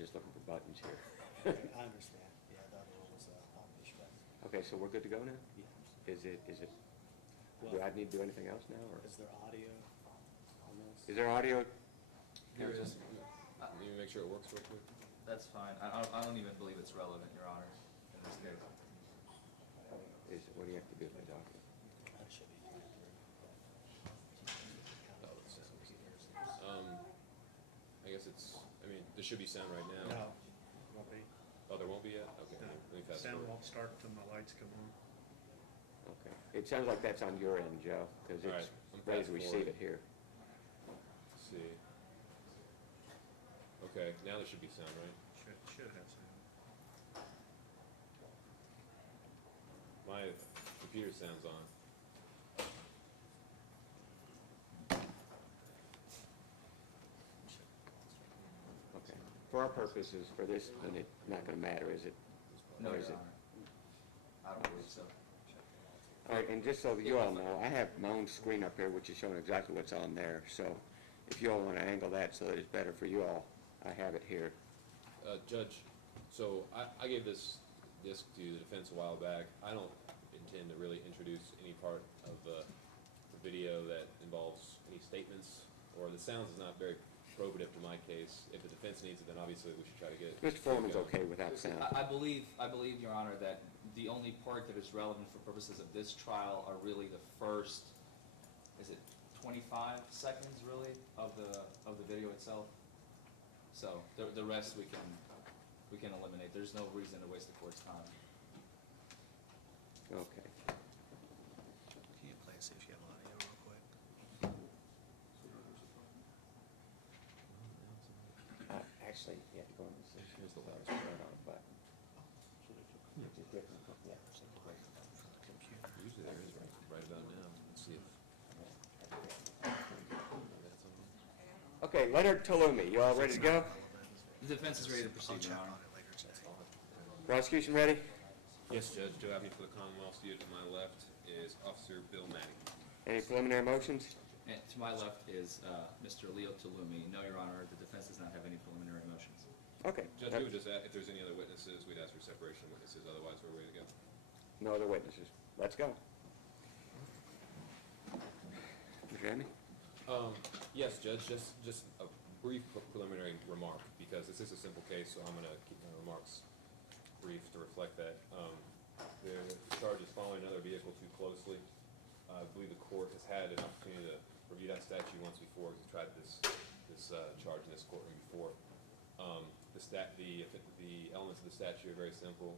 just looking for buttons here. Okay, I understand. Yeah, the other one was on pushback. Okay, so we're good to go now? Yeah. Is it, do Well, I need to do anything else now, or? is there audio on this? Is there audio? Here it is. Let me make sure it works real quick. That's fine. I don't even believe it's relevant, Your Honor, in this case. What do you have to do with my document? That should be coming through. Oh, that's I guess there should be sound right now. No, won't be. Oh, there won't be yet? Okay, No. let me fast Sound forward. won't start until the lights come on. Okay. It sounds like that's on your end, Joe, because All it's right, I'm ready to fast receive forward. it here. Let's see. Okay, now there should be sound, right? Should have sound. My computer sound's on. Okay. For our purposes, for this, then it's not going to matter, is it? No, Or Your is it? Honor. I don't believe so. All right, and just so that you all know, I have my own screen up here, which is showing exactly what's on there. So if you all want to angle that so that it's better for you all, I have it here. Judge, so I gave this to the defense a while back. I don't intend to really introduce any part of the video that involves any statements, or the sounds is not very probative to my case. If the defense needs it, then obviously we should try to get it. Mr. Forman's okay without sound. I believe, Your Honor, that the only part that is relevant for purposes of this trial are really the first, is it 25 seconds really of the video itself? So the rest we can eliminate. There's no reason to waste the court's time. Okay. Can you play and see if you have audio real quick? Actually, you have to go on this. Here's the last Turn on, but it's just different. Yeah. Usually there is right about now. Let's see if that's on. Okay, Leonard Talumi, you all ready to go? The defense is ready to proceed, I'll Your check Honor. on it later today. Prosecution ready? Yes, Judge. Joe Abney for the Commonwealth. Seated to my left is Officer Bill Matting. Any preliminary motions? And to my left is Mr. Leo Talumi. No, Your Honor, the defense does not have any preliminary motions. Okay. Judge, we would just ask if there's any other witnesses, we'd ask for separation of witnesses. Otherwise, we're ready to go. No other witnesses. Let's go. Mr. Abney? Yes, Judge, just a brief preliminary remark, because this is a simple case, so I'm going to keep my remarks brief to reflect that. The charge is following another vehicle too closely. I believe the court has had an opportunity to review that statute once before, because we've tried this charge in this courtroom before. The elements of the statute are very simple,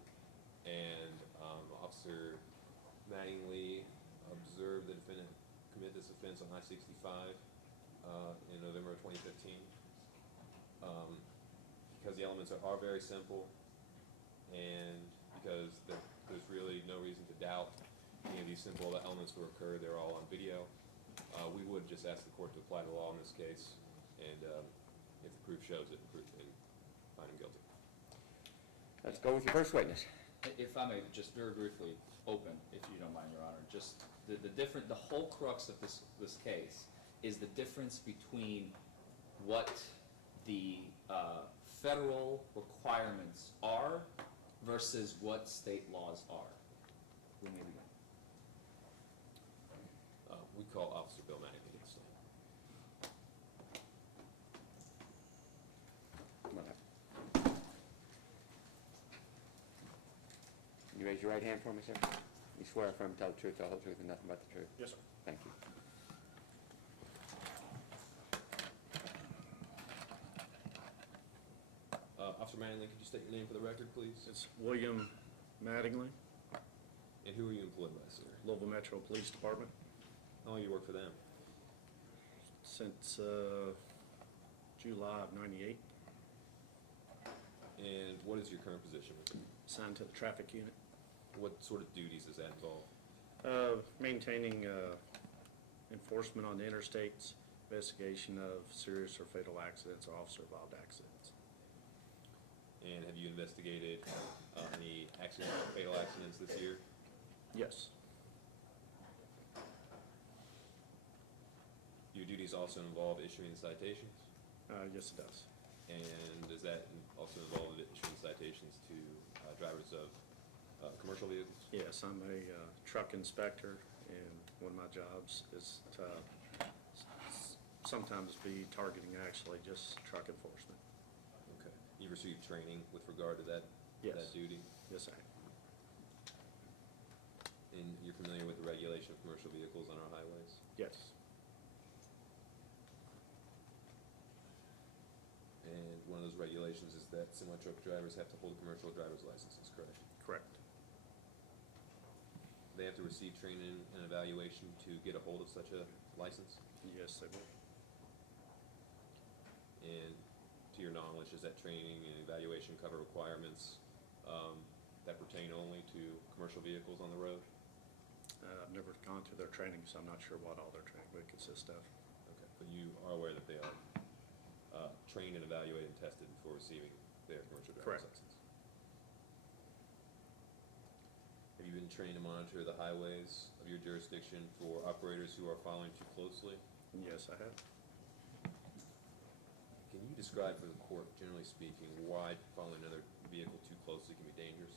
and Officer Mattingly observed the defendant commit this offense on I-65 in November of 2015. Because the elements are very simple, and because there's really no reason to doubt any of these simple elements will occur, they're all on video, we would just ask the court to apply the law in this case, and if the proof shows it, and find him guilty. Let's go with your first witness. If I may, just very briefly open, if you don't mind, Your Honor, just the whole crux of this case is the difference between what the federal requirements are versus what state laws are. We may begin. We call Officer Bill Mattingly to the stand. Come on up. Can you raise your right hand for me, sir? You swear affirm to tell the truth, the whole truth, and nothing but the truth? Yes, sir. Thank you. Officer Mattingly, could you state your name for the record, please? It's William Mattingly, And who are you employed by, sir? Louisville Metro Police Department, How long you work for them? since July of '98, And what is your current position with them? assigned to the traffic unit. What sort of duties does that involve? Maintaining enforcement on the interstates, investigation of serious or fatal accidents or officer-involved accidents. And have you investigated any accidents or fatal accidents this year? Yes, Your duties also involve issuing citations? yes it does. And does that also involve issuing citations to drivers of commercial vehicles? Yes, I'm a truck inspector, and one of my jobs is to sometimes be targeting actually just truck enforcement. Okay. You've received training with regard to that, Yes. that duty? Yes, I am. And you're familiar with the regulation of commercial vehicles on our highways? Yes. And one of those regulations is that semi-truck drivers have to hold a commercial driver's license, is correct? Correct. They have to receive training and evaluation to get a hold of such a license? Yes, they will. And to your knowledge, does that training and evaluation cover requirements that pertain only to commercial vehicles on the road? I've never gone through their training, so I'm not sure what all their training would consist of. Okay, but you are aware that they are trained and evaluated and tested before receiving their commercial driver's Correct. license? Have you been trained to monitor the highways of your jurisdiction for operators who are following too closely? Yes, I have. Can you describe for the court, generally speaking, why following another vehicle too closely can be dangerous?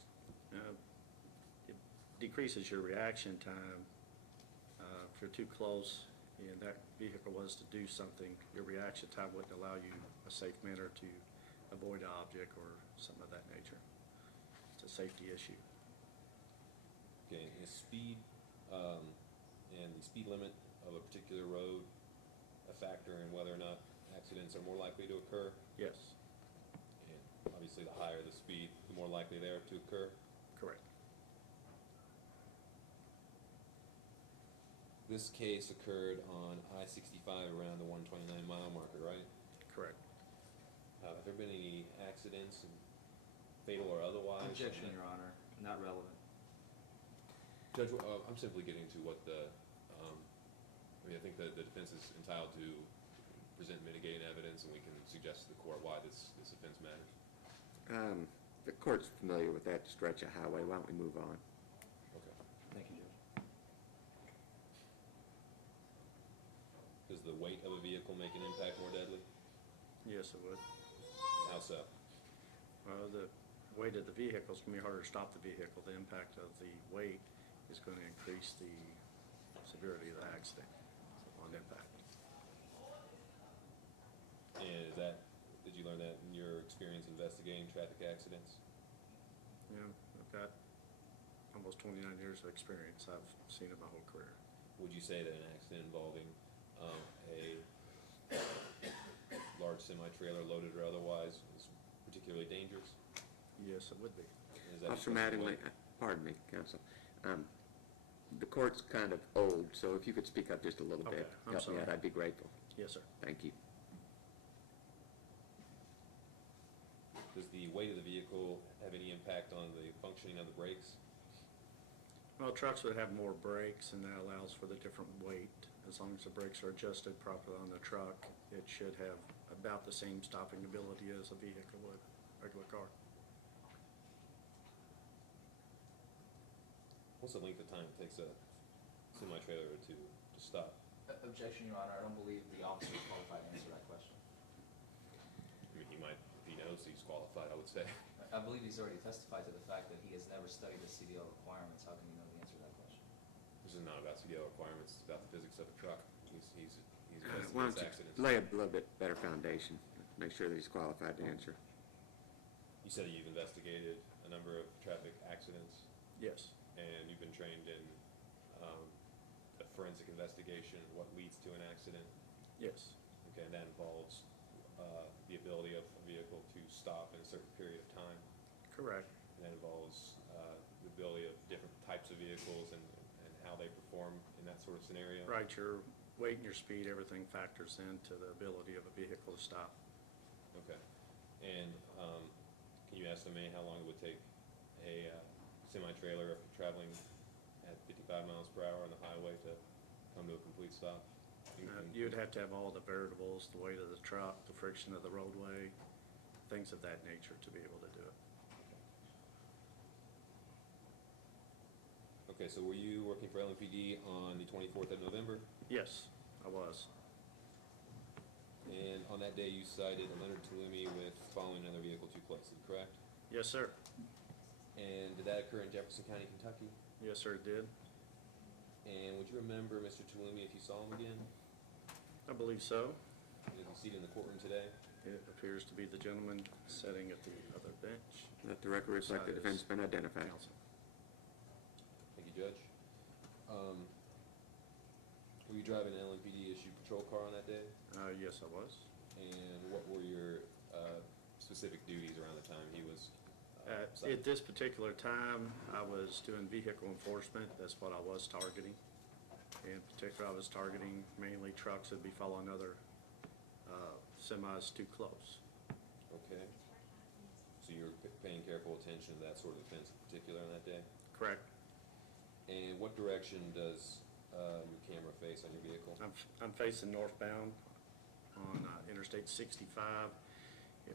It decreases your reaction time. If you're too close and that vehicle was to do something, your reaction time wouldn't allow you a safe manner to avoid an object or something of that nature. It's a safety issue. Okay, is speed and the speed limit of a particular road a factor in whether or not accidents are more likely to occur? Yes, And obviously, the higher the speed, the more likely they are to occur. correct. This case occurred on I-65 around the 129 mile marker, right? Correct. Have there been any accidents, fatal or otherwise? Objection, Your Honor, not relevant. Judge, I'm simply getting to what the, I think the defense is entitled to present mitigating evidence, and we can suggest to the court why this offense matters. The court's familiar with that stretch of highway. Why don't we move on? Okay. Thank you, Judge. Does the weight of a vehicle make an impact more deadly? Yes, it would. How so? Well, the weight of the vehicle is going to be harder to stop the vehicle. The impact of the weight is going to increase the severity of the accident on impact. And did you learn that in your experience investigating traffic accidents? You know, I've got almost 29 years of experience. I've seen it my whole career. Would you say that an accident involving a large semi-trailer, loaded or otherwise, is particularly dangerous? Yes, it would be. Is that Officer because of Mattingly, weight? pardon me, counsel. The court's kind of old, so if you could speak up just a little Okay, bit, I'm help me out, sorry. I'd be grateful. Yes, sir. Thank you. Does the weight of the vehicle have any impact on the functioning of the brakes? Well, trucks would have more brakes, and that allows for the different weight. As long as the brakes are adjusted properly on the truck, it should have about the same stopping ability as a vehicle would, regular car. What's the length of time it takes a semi-trailer to stop? Objection, Your Honor, I don't believe the officer is qualified to answer that question. I mean, he might, if he knows he's qualified, I would say. I believe he's already testified to the fact that he has never studied the CDL requirements. How can you know the answer to that question? This is not about CDL requirements, it's about the physics of a truck. He's Why don't investigates you accidents. lay a little bit better foundation, make sure that he's qualified to answer. You said that you've investigated a number of traffic accidents, Yes, and you've been trained in a forensic investigation, what leads to an accident. yes, Okay, and that involves the ability of a vehicle to stop in a certain period of time. correct. And that involves the ability of different types of vehicles and how they perform in that sort of scenario. Right, your weight and your speed, everything factors into the ability of a vehicle to stop. Okay. And can you estimate how long it would take a semi-trailer, if you're traveling at 55 miles per hour on the highway, to come to a complete stop? You'd have to have all the variables, the weight of the truck, the friction of the roadway, things of that nature to be able to do it. Okay, so were you working for LMPD on the 24th of November? Yes, I was. And on that day you cited Leonard Tooley with following another vehicle too closely, correct? Yes, sir. And did that occur in Jefferson County, Kentucky? Yes, sir, it did. And would you remember Mr. Tooley if you saw him again? I believe so. Is he seated in the courtroom today? It appears to be the gentleman sitting at the other bench. Let the record reflect the defendant's been identified. Counsel. Thank you, Judge. Were you driving an LMPD issued patrol car on that day? Yes, I was. And what were your specific duties around the time he was At cited? this particular time, I was doing vehicle enforcement. That's what I was targeting. In particular, I was targeting mainly trucks that'd be following other semis too close. Okay. So you were paying careful attention to that sort of offense in particular on that day? Correct. And what direction does your camera face on your vehicle? I'm facing northbound on Interstate 65,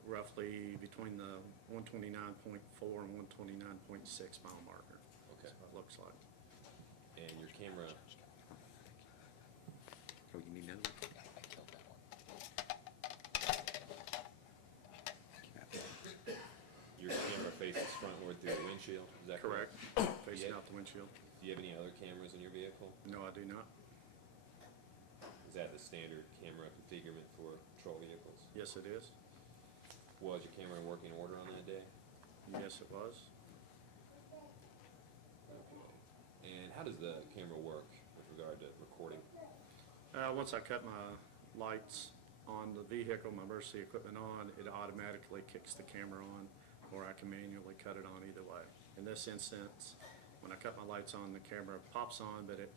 roughly between the 129.4 and 129.6 mile marker. Okay. That's what it looks like. And your camera, Oh, you need another one? I killed that one. your camera faces frontward through the windshield, is that correct? Correct. Facing Yeah. out the windshield. Do you have any other cameras in your vehicle? No, I do not. Is that the standard camera configurement for patrol vehicles? Yes, it is. Was your camera in working order on that day? Yes, it was. Okay. And how does the camera work with regard to recording? Once I cut my lights on the vehicle, my emergency equipment on, it automatically kicks the camera on, or I can manually cut it on either way. In this instance, when I cut my lights on, the camera pops on, but it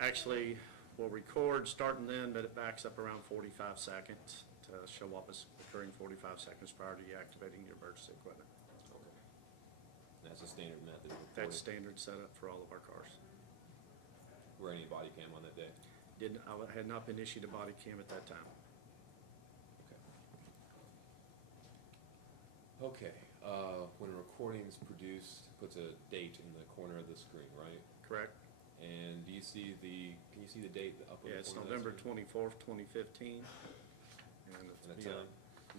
actually will record starting then, but it backs up around 45 seconds to show what was occurring 45 seconds prior to deactivating your emergency equipment. Okay. That's a standard method of recording? That's standard setup for all of our cars. Were any body cam on that day? I had not been issued a body cam at that time. Okay. When a recording is produced, puts a date in the corner of the screen, right? Correct? And do you see can you see the date up in Yeah, the it's corner November of that screen? 24th, 2015. And And the it's time?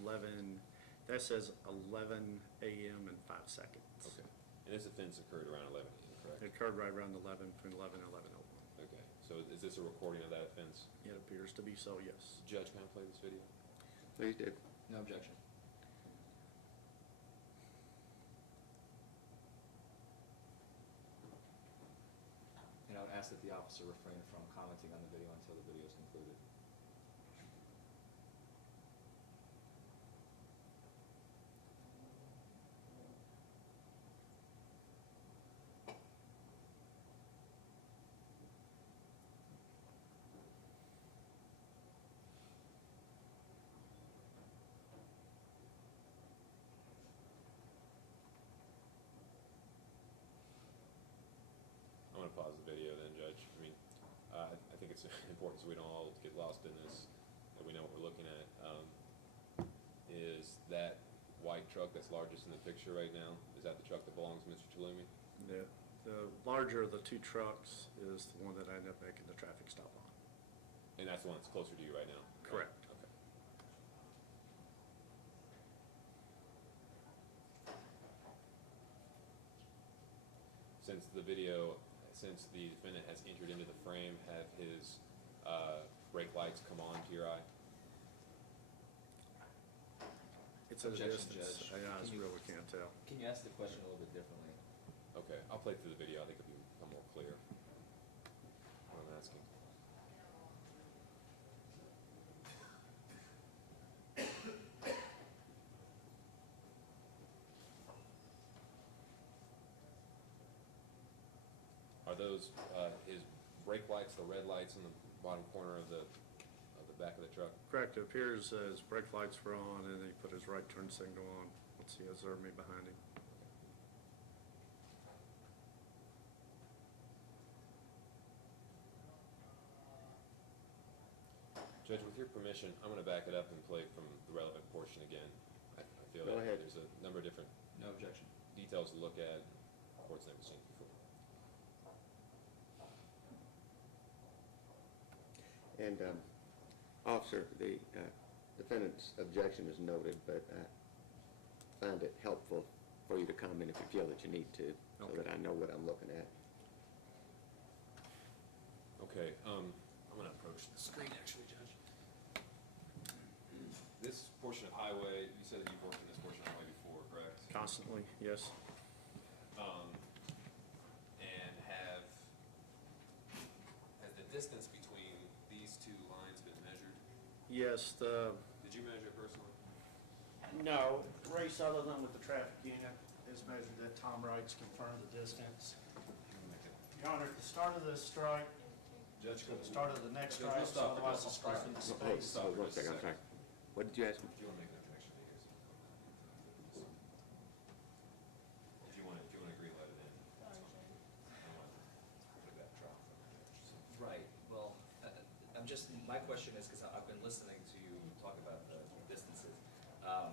11, that says 11 a.m. and 5 seconds. Okay. And this offense occurred around 11 a.m., correct? It occurred right around 11, between 11 and 11:01. Okay. So is this a recording of that offense? It appears to be so, yes. Judge, can I play this video? Please do. No objection. And I would ask that the officer refrain from commenting on the video until the video is concluded. I'm gonna pause the video then, Judge. I mean, I think it's important so we don't all get lost in this, that we know what we're looking at. Is that white truck that's largest in the picture right now, is that the truck that belongs to Mr. Chalumi? The larger of the two trucks is the one that I ended up making the traffic stop on. And that's the one that's closer to you right now? right? Correct. Okay. Since the defendant has entered into the frame, have his brake lights come on to your eye? It's at a Objection, distance. Judge. I Can you- really can't tell. Can you ask the question a little bit differently? Okay, I'll play through the video, I think it'll become more clear what I'm asking. Are those, his brake lights, the red lights in the bottom corner of the back of the truck? Correct. It appears his brake lights were on and he put his right turn signal on once he observed me behind him. Judge, with your permission, I'm gonna back it up and play from the relevant portion again. I feel Go that ahead. there's a number of different No objection. details to look at, the court's never seen before. And, officer, the defendant's objection is noted, but I find it helpful for you to comment if you feel that you need to, so Okay. that I know what I'm looking at. Okay, I'm gonna approach the screen actually, Judge. This portion of highway, you said that you've worked in this portion of highway before, correct? Constantly, yes. And has the distance between these two lines been measured? Yes, Did you measure it personally? no, Ray Sutherland with the traffic unit has measured that. Tom Wright's confirmed the distance. Your Honor, at the start of this strike, Judge, at the start of the next Judge, strike, we'll stop for otherwise just the a strike in the second. Hold, space. hold for one just a second, I'm sorry. second. What did you ask me? Do you wanna make an objection to his? If you wanna agree, let it in. That's fine. I don't want to put that drop on the judge, so. Right, well, I'm just, my question is, because I've been listening to you talk about the distances. I'm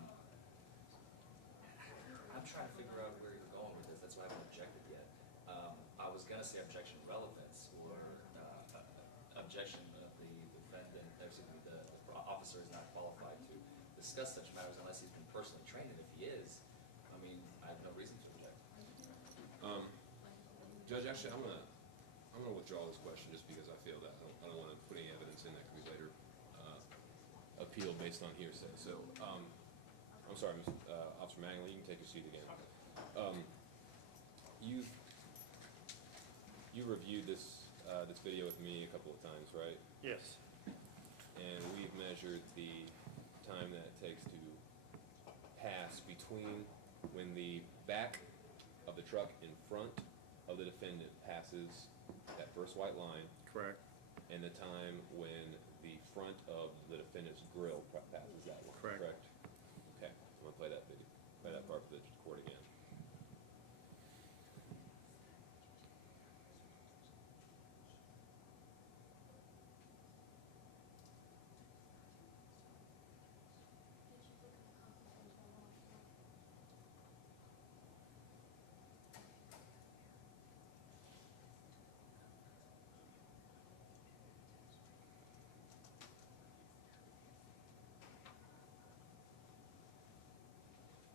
trying to figure out where you're going with this, that's why I haven't objected yet. I was gonna say objection relevance, or objection of the defendant, excuse me, the officer is not qualified to discuss such matters unless he's been personally trained, and if he is, I mean, I have no reason to object. Judge, actually, I'm gonna withdraw this question just because I feel that I don't wanna put any evidence in that could be later, appealed based on hearsay. So, I'm sorry, Officer Mangley, you can take your seat again. You reviewed this video with me a couple of times, right? Yes, And we've measured the time that it takes to pass between when the back of the truck in front of the defendant passes that first white line, correct, and the time when the front of the defendant's grill passes that one, Correct. correct? Okay, I'm gonna play that video, play that part for the court again.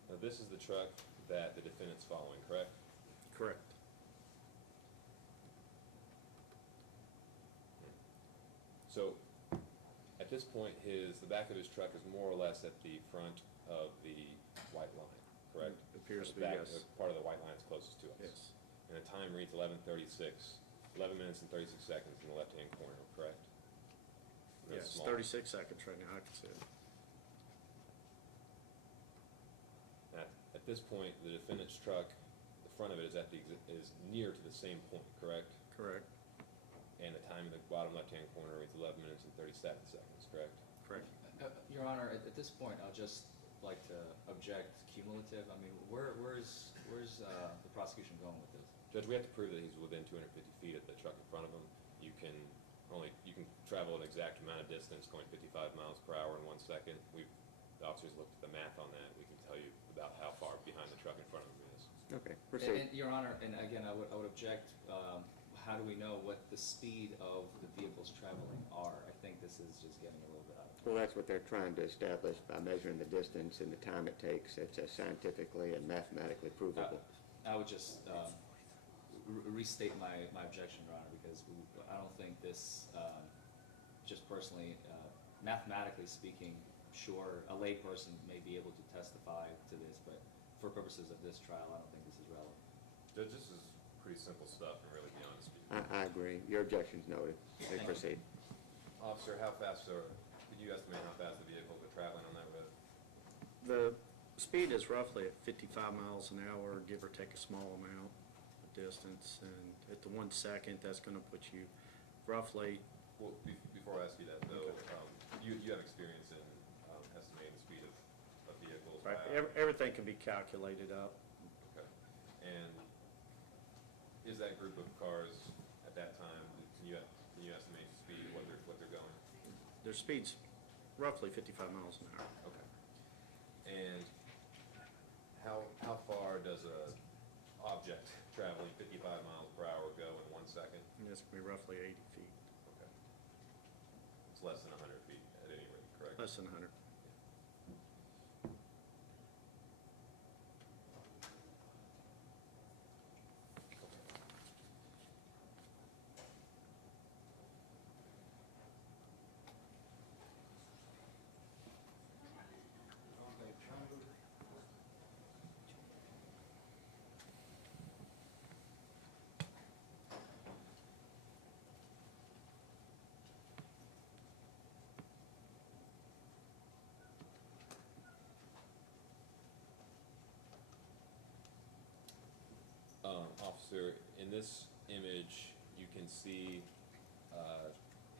Now, this is the truck that the defendant's following, correct? correct. So, at this point, the back of his truck is more or less at the front of the white line, correct? Appears to The be, back- yes. Part of the white line is closest to us. Yes, And the time reads 11:36, 11 minutes and 36 seconds in the left-hand corner, correct? That's yes, small. 36 seconds right now, I can see it. At this point, the defendant's truck, the front of it is near to the same point, correct? Correct, And the time in the bottom left-hand corner reads 11 minutes and 37 seconds, correct? correct. Your Honor, at this point, I'll just like to object cumulative. I mean, where's the prosecution going with this? Judge, we have to prove that he's within 250 feet of the truck in front of him. You can travel an exact amount of distance going 55 miles per hour in 1 second. The officers looked at the math on that. We can tell you about how far behind the truck in front of him is. Okay, proceed. And Your Honor, and again, I would object, how do we know what the speed of the vehicles traveling are? I think this is just getting a little bit out of Well, that's what they're trying to establish by measuring the distance and the time it takes. It's scientifically and mathematically provable. I would just restate my objection, Your Honor, because I don't think this, just personally, mathematically speaking, sure, a layperson may be able to testify to this, but for purposes of this trial, I don't think this is relevant. Judge, this is pretty simple stuff, and really, to be honest with you. I agree. Your objection's noted. Please Thank you. proceed. Officer, could you estimate how fast the vehicles are traveling on that road? The speed is roughly at 55 miles an hour, give or take a small amount of distance, and at the 1 second, that's gonna put you roughly, Well, before I ask you that, though, Okay. you have experience in estimating the speed of vehicles. right, by- everything can be calculated up. Okay. And is that group of cars at that time, can you estimate the speed, what they're going? Their speed's roughly 55 miles an hour. Okay. And how far does a object traveling 55 miles per hour go in 1 second? And it's gonna be roughly 80 feet, Okay. It's less than 100 feet at any rate, correct? less than 100. Yeah. Officer, in this image, you can see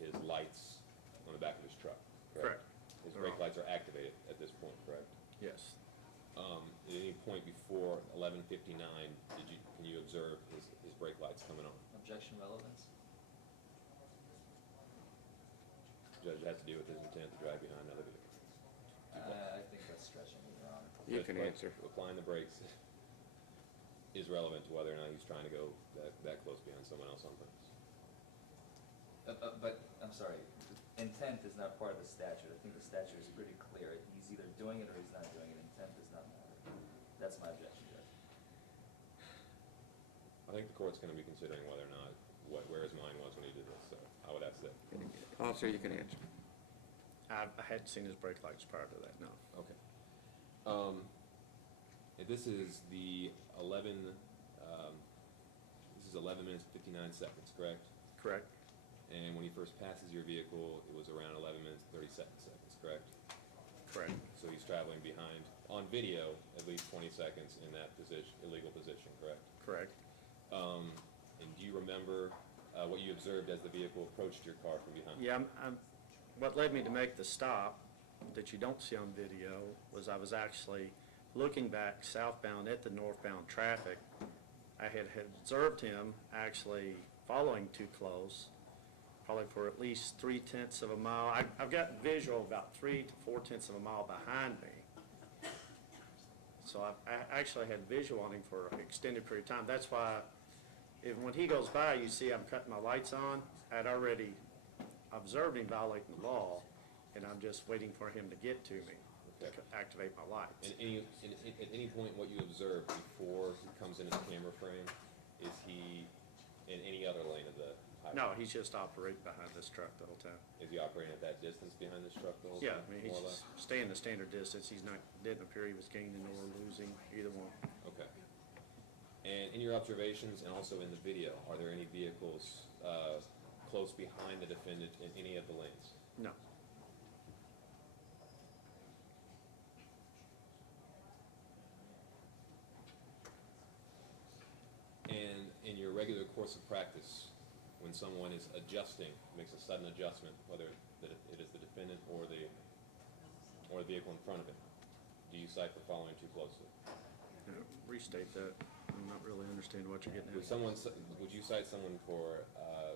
his lights on the back of his truck, correct? Correct. His brake lights are activated at this point, correct? Yes. At any point before 11:59, can you observe his brake lights coming on? Objection relevance? Judge, it has to do with his intent to drive behind another vehicle. I think that's stretching it, Your Honor. You Judge, can but answer. Applying the brakes is relevant to whether or not he's trying to go that close behind someone else on things. But, I'm sorry, intent is not part of the statute. I think the statute is pretty clear. He's either doing it or he's not doing it. Intent does not matter. That's my objection, Judge. I think the court's gonna be considering whether or not, where his mind was when he did this, so I would ask that. Officer, you can answer. I hadn't seen his brake lights prior to that, no. Okay. This is the 11 minutes and 59 seconds, correct? Correct? And when he first passes your vehicle, it was around 11 minutes, 37 seconds, correct? Correct. So he's traveling behind, on video, at least 20 seconds in that position, illegal position, correct? Correct. And do you remember what you observed as the vehicle approached your car from behind? Yeah, what led me to make the stop that you don't see on video was I was actually looking back southbound at the northbound traffic. I had observed him actually following too close, probably for at least 3/10 of a mile. I've got visual about 3 to 4/10 of a mile behind me. So I actually had visual on him for an extended period of time. That's why when he goes by, you see I'm cutting my lights on. I'd already observed him violating the law, and I'm just waiting for him to get to me to activate my lights. At any point, what you observed before he comes into the camera frame, is he in any other lane of the highway? No, he's just operating behind this truck the whole time. Is he operating at that distance behind this truck the whole Yeah, time? I mean, he's more or just less? staying the standard distance. He's not, didn't appear he was gaining or losing, either one. Okay. And in your observations and also in the video, are there any vehicles close behind the defendant in any of the lanes? No. And in your regular course of practice, when someone is adjusting, makes a sudden adjustment, whether it is the defendant or the vehicle in front of it, do you cite for following too closely? Restate that. I'm not really understanding what you're getting at. Would you cite someone for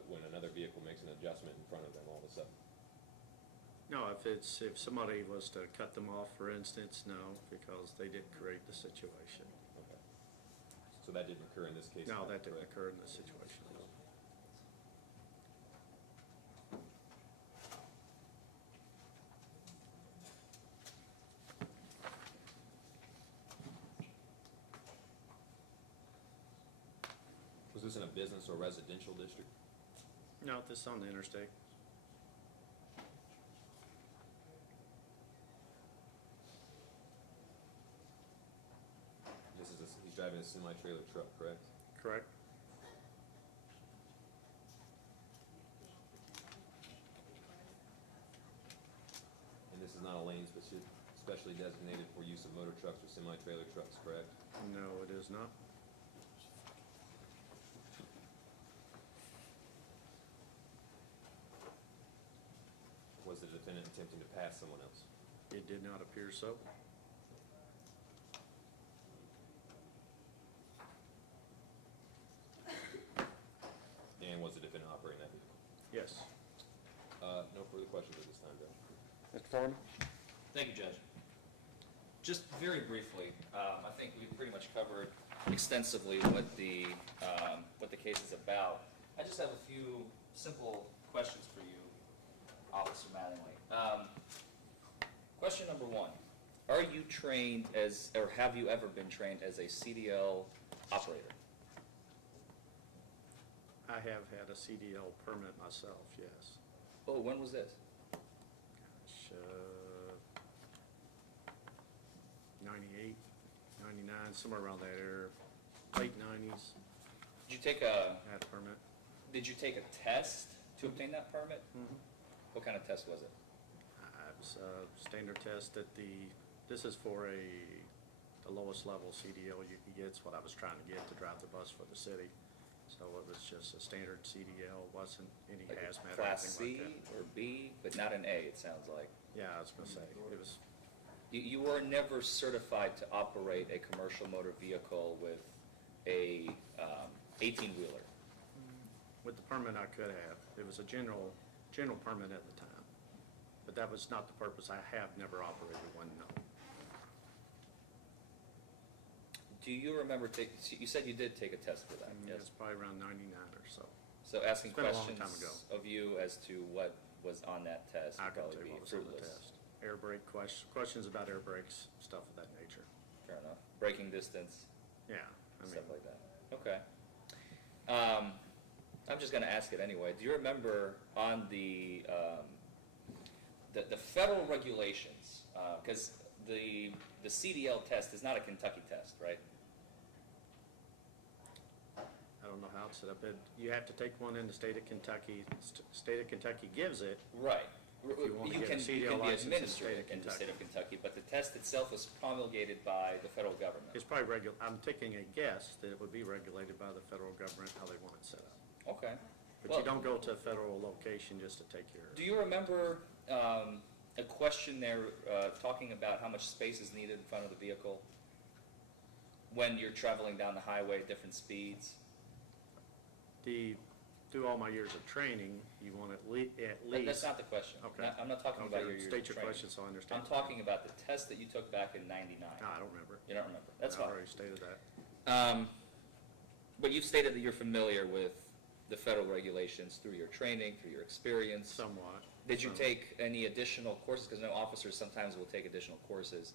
when another vehicle makes an adjustment in front of them all of a sudden? No, if somebody was to cut them off, for instance, no, because they didn't create the situation. Okay. So that didn't occur in this case? No, that didn't correct? occur in this situation. No. Was this in a business or residential district? No, this is on the interstate. He's driving a semi-trailer truck, correct? Correct? And this is not a lane specially designated for use of motor trucks or semi-trailer trucks, correct? No, it is not. Was the defendant attempting to pass someone else? It did not appear so. And was the defendant operating that vehicle? Yes. No further questions at this time, Judge. Mr. Forman? Thank you, Judge. Just very briefly, I think we pretty much covered extensively what the case is about. I just have a few simple questions for you, Officer Mattingly. Question number one, are you trained as, or have you ever been trained as a CDL operator? I have had a CDL permit myself, yes. Oh, when was this? Gosh, 98, 99, somewhere around that area, late 90s, Did you take I had a permit. Did you take a test to obtain that permit? Mm-hmm. What kind of test was it? It was a standard test that this is for the lowest level CDL you can get. It's what I was trying to get to drive the bus for the city. So it was just a standard CDL, wasn't any Like a hazmat or Class anything C like that. or B, but not an A, it sounds like. Yeah, I was gonna say, it was, You were never certified to operate a commercial motor vehicle with a 18-wheeler. with the permit I could have. It was a general permit at the time. But that was not the purpose. I have never operated one, no. Do you remember, you said you did take a test for that, It's yes? probably around 99 or so. So asking It's been a long questions time ago. of you as to what was on that test I would can probably tell you be what was on the fruitless. test. Air brake questions about air brakes, stuff of that nature. Fair enough. Braking distance, Yeah, I mean, stuff like that. Okay. I'm just gonna ask it anyway. Do you remember on the federal regulations, because the CDL test is not a Kentucky test, right? I don't know how it's set up. You have to take one in the state of Kentucky. State of Kentucky gives it. Right. If you want to You get a can CDL be license in the administered state of in the state of Kentucky. Kentucky, but the test itself is promulgated by the federal government. It's probably I'm taking a guess that it would be regulated by the federal government, how they want it set up. Okay. But Well, you don't go to a federal location just to take your. Do you remember a question there talking about how much space is needed in front of the vehicle when you're traveling down the highway at different speeds? Through all my years of training, you want at least. That's not the question. Okay. I'm not talking about Okay, your years of state your training. question so I understand. I'm talking about the test that you took back in '99. No, I don't remember. You don't remember? That's I fine. already stated that. But you've stated that you're familiar with the federal regulations through your training, through your experience. Somewhat. Did you Some. take any additional courses? Because I know officers sometimes will take additional courses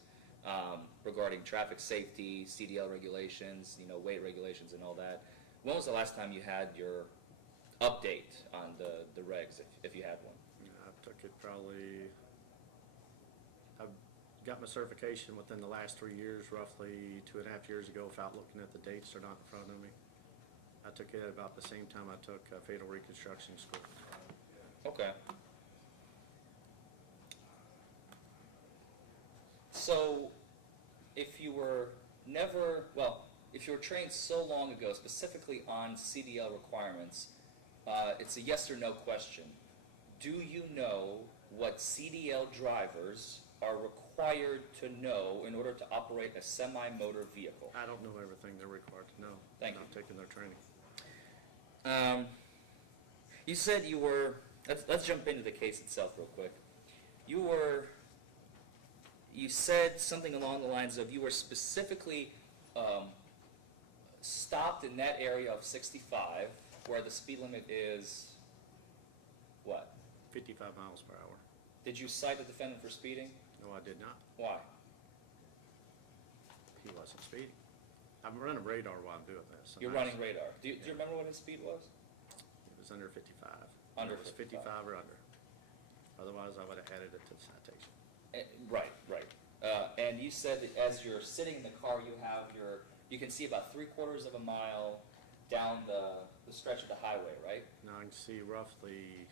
regarding traffic safety, CDL regulations, weight regulations and all that. When was the last time you had your update on the regs, if you had one? I took it probably, I got my certification within the last 3 years, roughly 2.5 years ago, without looking at the dates, they're not in front of me. I took it about the same time I took fatal reconstruction school. Okay. So, if you were trained so long ago, specifically on CDL requirements, it's a yes or no question. Do you know what CDL drivers are required to know in order to operate a semi-motor vehicle? I don't know everything they're required to know. Thank Not taking their training. You said you were, let's jump into the case itself real quick. You said something along the lines of you were specifically stopped in that area of 65 where the speed limit is what? 55 miles per hour. Did you cite the defendant for speeding? No, I did not. Why? He wasn't speeding. I'm running radar while I'm doing this. You're running radar. Do you remember what his speed was? It was under 55. Under It was 55. 55 or under. Otherwise, I would have added it to the citation. Right. And you said that as you're sitting in the car, you can see about 3/4 of a mile down the stretch of the highway, right? Now I can see roughly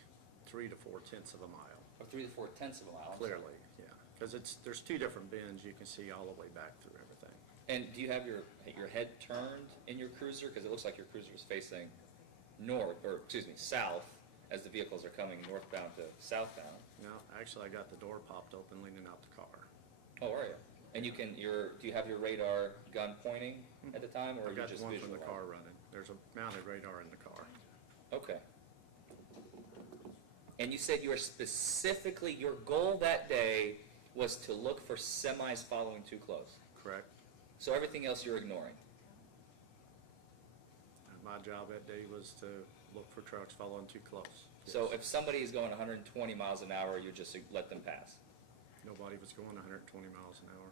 3 to 4/10 of a mile. Or 3 to 4/10 of a mile. I'm sorry. Clearly, yeah. Because there's two different bends. You can see all the way back through everything. And do you have your head turned in your cruiser? Because it looks like your cruiser is facing south as the vehicles are coming northbound to southbound. No, actually, I got the door popped open leaning out the car. Oh, are you? And do you have your radar gun pointing at the time, or I are you got just one visual? from the car running. There's a mounted radar in the car. Okay. And you said your goal that day was to look for semis following too close. Correct? So everything else you're ignoring. And my job that day was to look for trucks following too close. So Yes. if somebody is going 120 miles an hour, you just let them pass. Nobody was going 120 miles an hour.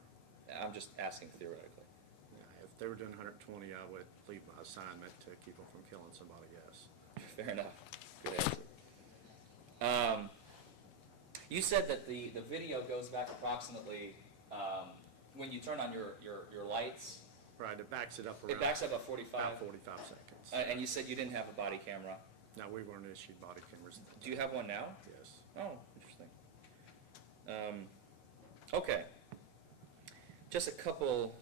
I'm just asking theoretically. Yeah, if they were doing 120, I would leave my assignment to keep them from killing somebody else. Fair enough. Good answer. You said that the video goes back approximately when you turn on your lights. Right, it backs it up around. It backs up at 45. About 45 seconds. And you said you didn't have a body camera. No, we weren't issued body cameras. Do you have one now? Yes. Oh, interesting. Okay. Just a couple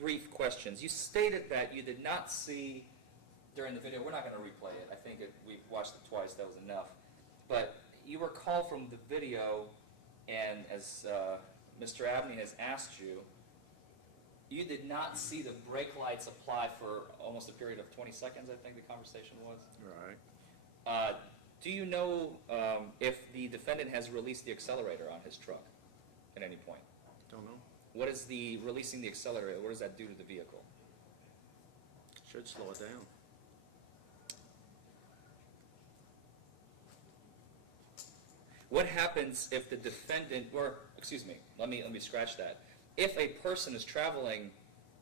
brief questions. You stated that you did not see during the video, we're not gonna replay it, I think we watched it twice, that was enough. But you recall from the video, and as Mr. Abney has asked you, you did not see the brake lights apply for almost a period of 20 seconds, I think the conversation was. Right. Do you know if the defendant has released the accelerator on his truck at any point? Don't know. What is the releasing the accelerator, what does that do to the vehicle? Should slow it down. What happens if the defendant, or, excuse me, let me scratch that. If a person is traveling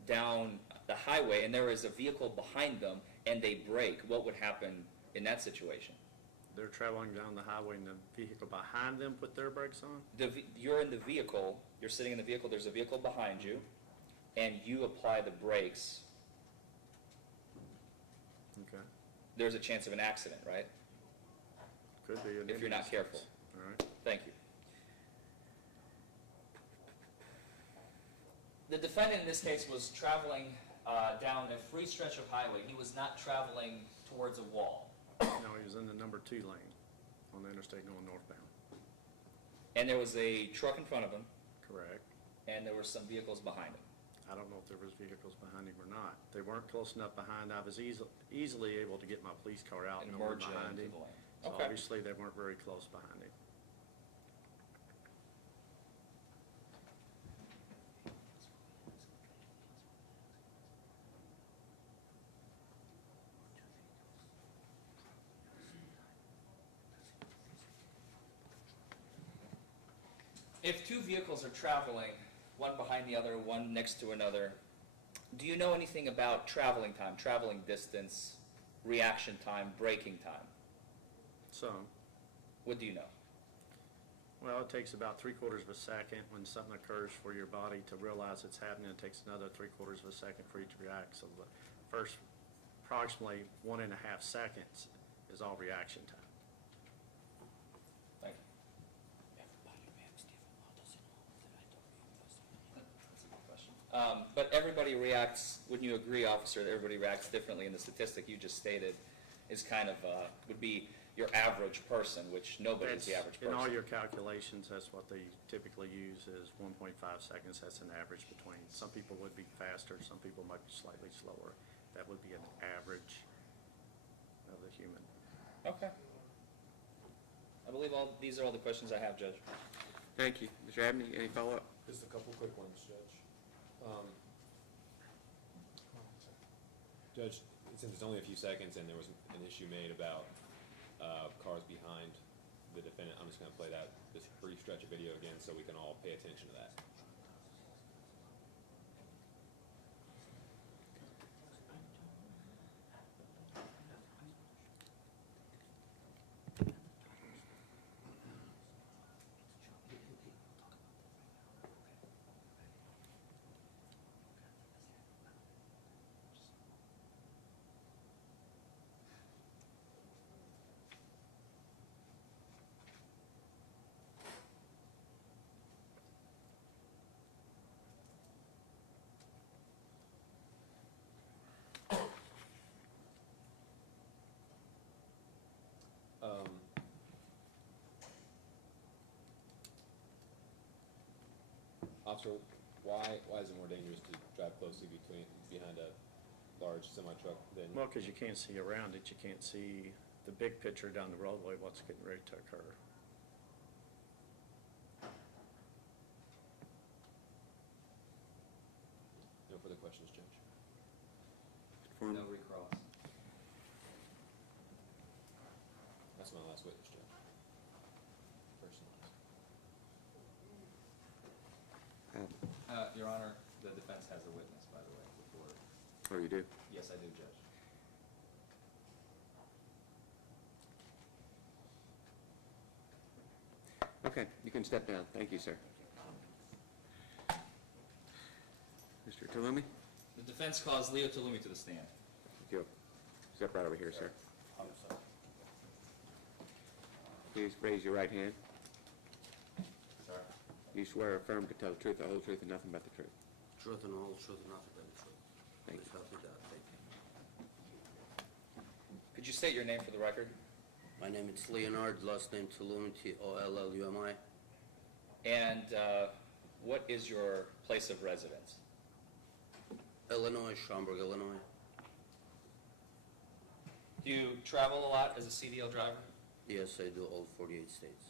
down the highway and there is a vehicle behind them and they brake, what would happen in that situation? They're traveling down the highway and the vehicle behind them put their brakes on? You're in the vehicle, you're sitting in the vehicle, there's a vehicle behind you, and you apply the brakes, Okay. there's a chance of an accident, right? Could be. in If any you're not instance. careful. All right. Thank you. The defendant in this case was traveling down a free stretch of highway. He was not traveling towards a wall. No, he was in the number 2 lane on the interstate going northbound. And there was a truck in front of him, Correct. and there were some vehicles behind him. I don't know if there was vehicles behind him or not. They weren't close enough behind. I was easily able to get my police car out And and over merge behind into him. the lane. So Okay. obviously they weren't very close behind him. If two vehicles are traveling, one behind the other, one next to another, do you know anything about traveling time, traveling distance, reaction time, braking time? Some. What do you know? Well, it takes about 3/4 of a second when something occurs for your body to realize it's happening. It takes another 3/4 of a second for you to react. So the first approximately 1.5 seconds is all reaction time. Thank you. But everybody reacts, wouldn't you agree, officer, that everybody reacts differently, and the statistic you just stated is kind of, would be your average person, which nobody is the average person. In all your calculations, that's what they typically use is 1.5 seconds. That's an average between, some people would be faster, some people might be slightly slower. That would be an average of the human. Okay. I believe these are all the questions I have, Judge. Thank you. Mr. Abney, any follow-up? Just a couple quick ones, Judge. Judge, since it's only a few seconds and there was an issue made about cars behind the defendant, I'm just going to play this brief stretch of video again so we can all pay attention to that. Officer, why is it more dangerous to drive closely behind a large semi-truck than? Well, because you can't see around it. You can't see the big picture down the roadway, what's getting ready to occur. No further questions, Judge. Forman? No recross. That's my last witness, Judge. First and last. Your Honor, the defense has a witness, by the way, before. Oh, you do? Yes, I do, Judge. Okay, you can step down. Thank you, sir. Mr. Talumi? The defense calls Leo Talumi to the stand. Thank you. Step right over here, sir. Please raise your right hand. Sir. You swear or affirm to tell the truth, the whole truth, and nothing but the truth. Truth and all truth, nothing but the truth. Thank Please you. help me God. Thank you. Could you state your name for the record? My name is Leonard, last name Tullumi, T-O-L-L-U-M-I. And what is your place of residence? Illinois, Schaumburg, Illinois. Do you travel a lot as a CDL driver? Yes, I do all 48 states.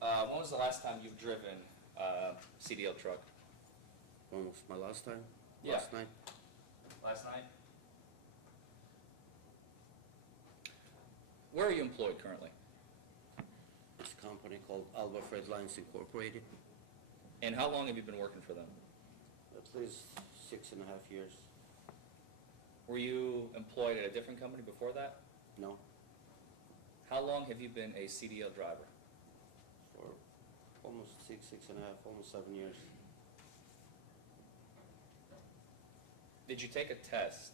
When was the last time you've driven a CDL truck? When was my last time? Yeah. Last night? Last night? Where are you employed currently? It's a company called Alba Freight Lines Incorporated. And how long have you been working for them? At least 6.5 years. Were you employed at a different company before that? No, How long have you been a CDL driver? for almost 6.5, almost 7 years. Did you take a test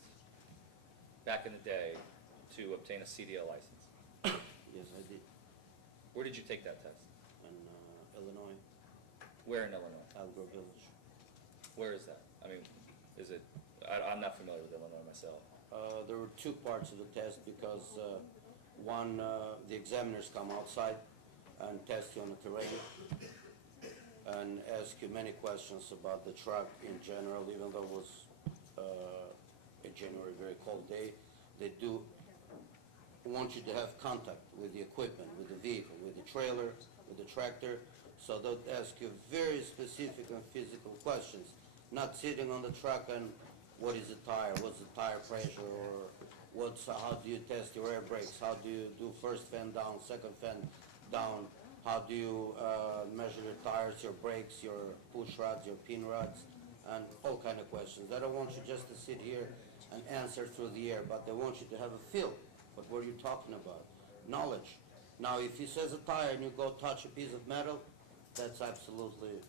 back in the day to obtain a CDL license? Yes, I did. Where did you take that test? In Illinois, Where in Illinois? Algra Village. Where is that? I mean, is it, I'm not familiar with Illinois myself. There were two parts of the test because one, the examiners come outside and test you on the terrain and ask you many questions about the truck in general, even though it was a January very cold day. They do want you to have contact with the equipment, with the vehicle, with the trailer, with the tractor. So they'll ask you very specific and physical questions, not sitting on the truck and what is the tire, what's the tire pressure, or how do you test your air brakes, how do you do first fan down, second fan down, how do you measure your tires, your brakes, your push rods, your pin rods, and all kind of questions. They don't want you just to sit here and answer through the air, but they want you to have a feel. What were you talking about? Knowledge. Now, if he says a tire and you go touch a piece of metal, that's absolutely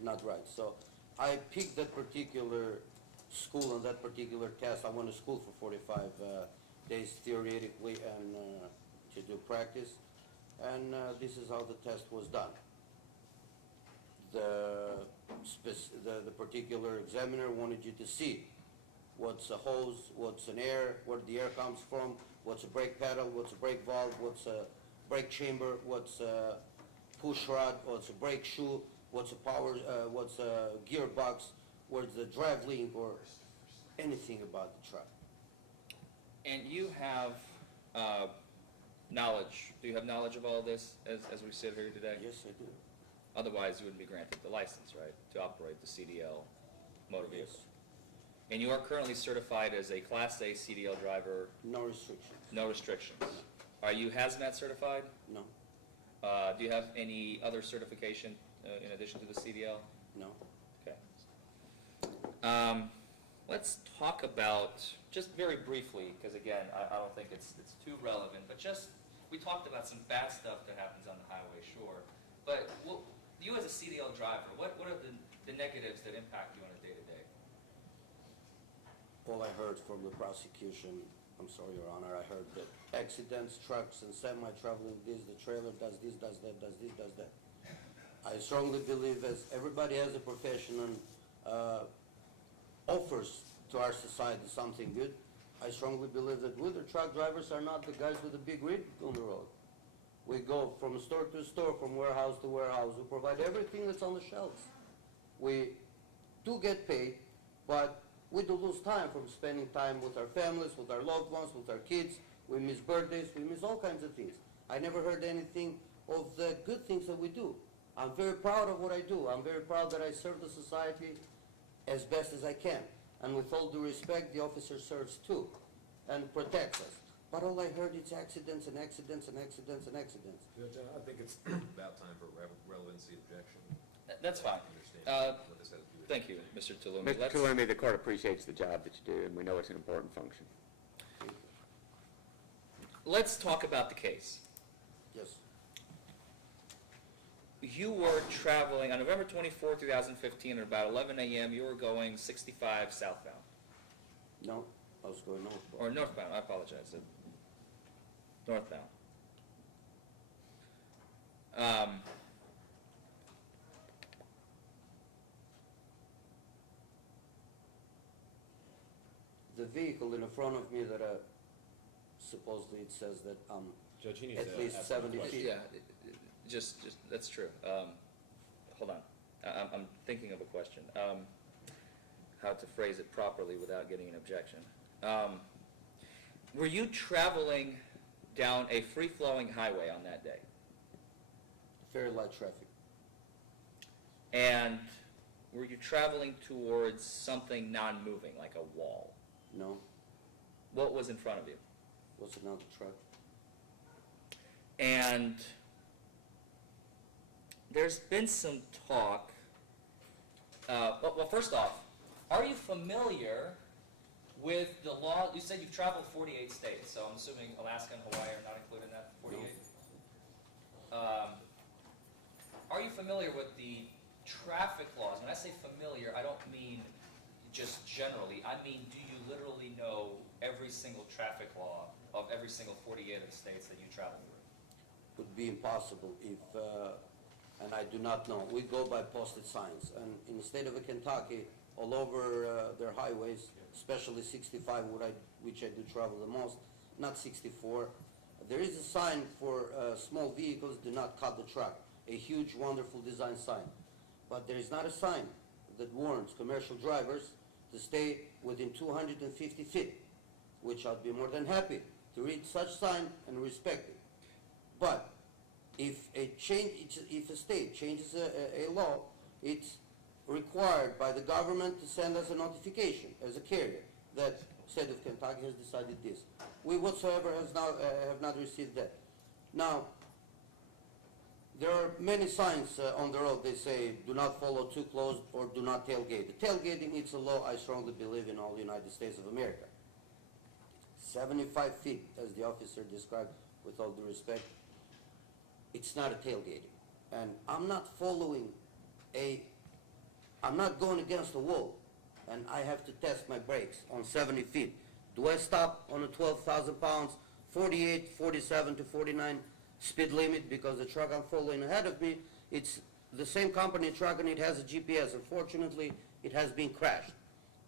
not right. So I picked that particular school and that particular test. I went to school for 45 days theoretically and to do practice. And this is how the test was done. The particular examiner wanted you to see what's a hose, what's an air, where the air comes from, what's a brake pedal, what's a brake valve, what's a brake chamber, what's a push rod, what's a brake shoe, what's a power, what's a gearbox, where's the drive link, or anything about the truck. And you have knowledge, do you have knowledge of all this as we sit here today? Yes, I do. Otherwise, you wouldn't be granted the license, right, to operate the CDL motor vehicle? Yes. And you are currently certified as a Class A CDL driver, No restrictions. no restrictions. Are you hazmat certified? No, Do you have any other certification in addition to the CDL? no. Okay. Let's talk about, just very briefly, because again, I don't think it's too relevant, but just, we talked about some bad stuff that happens on the highway, sure. But you as a CDL driver, what are the negatives that impact you on a day-to-day? All I heard from the prosecution, I'm sorry, Your Honor, I heard that accidents, trucks, and semi-traveling this, the trailer does this, does that, does this, does that. I strongly believe, as everybody has a profession and offers to our society something good, I strongly believe that we, the truck drivers, are not the guys with the big rig on the road. We go from store to store, from warehouse to warehouse. We provide everything that's on the shelves. We do get paid, but we do lose time from spending time with our families, with our loved ones, with our kids. We miss birthdays, we miss all kinds of things. I never heard anything of the good things that we do. I'm very proud of what I do. I'm very proud that I serve the society as best as I can. And with all due respect, the officer serves too and protects us. But all I heard is accidents and accidents and accidents and accidents. Judge, I think it's about time for relevancy objection. That's fine. Understand what this has to do with. Thank you, Mr. Tullumi. Mr. Let's- Tulumi, the court appreciates the job that you do, and we know it's an important function. Let's talk about the case. Yes, You were traveling on November 24, 2015, at about 11 a.m. You were going 65 southbound, no, I was going north. or northbound. I apologize. Northbound. The vehicle in front of me that supposedly it says that Judge, he needs at to least ask another 70 question. feet. Yeah, just, that's true. Hold on, I'm thinking of a question. How to phrase it properly without getting an objection. Were you traveling down a free-flowing highway on that day? Very light traffic. And were you traveling towards something non-moving, like a wall? No, What was in front of you? was another truck. And there's been some talk, well, first off, are you familiar with the law? You said you've traveled 48 states, so I'm assuming Alaska and Hawaii are not included in that 48? Are you familiar with the traffic laws? When I say familiar, I don't mean just generally. I mean, do you literally know every single traffic law of every single 48 of the states that you travel through? Would be impossible if, and I do not know. We go by posted signs, and in the state of Kentucky, all over their highways, especially 65, which I do travel the most, not 64, there is a sign for small vehicles, do not cut the track. A huge, wonderful design sign. But there is not a sign that warns commercial drivers to stay within 250 feet, which I'd be more than happy to read such sign and respect it. But if a state changes a law, it's required by the government to send us a notification as a carrier that state of Kentucky has decided this. We whatsoever have not received that. Now, there are many signs on the road. They say, do not follow too close or do not tailgate. The tailgating, it's a law I strongly believe in all the United States of America. 75 feet, as the officer described, with all due respect, it's not a tailgating. And I'm not I'm not going against the wall, and I have to test my brakes on 70 feet. Do I stop on a 12,000 pounds, 48, 47 to 49 speed limit because the truck I'm following ahead of me, it's the same company truck and it has a GPS. Unfortunately, it has been crashed,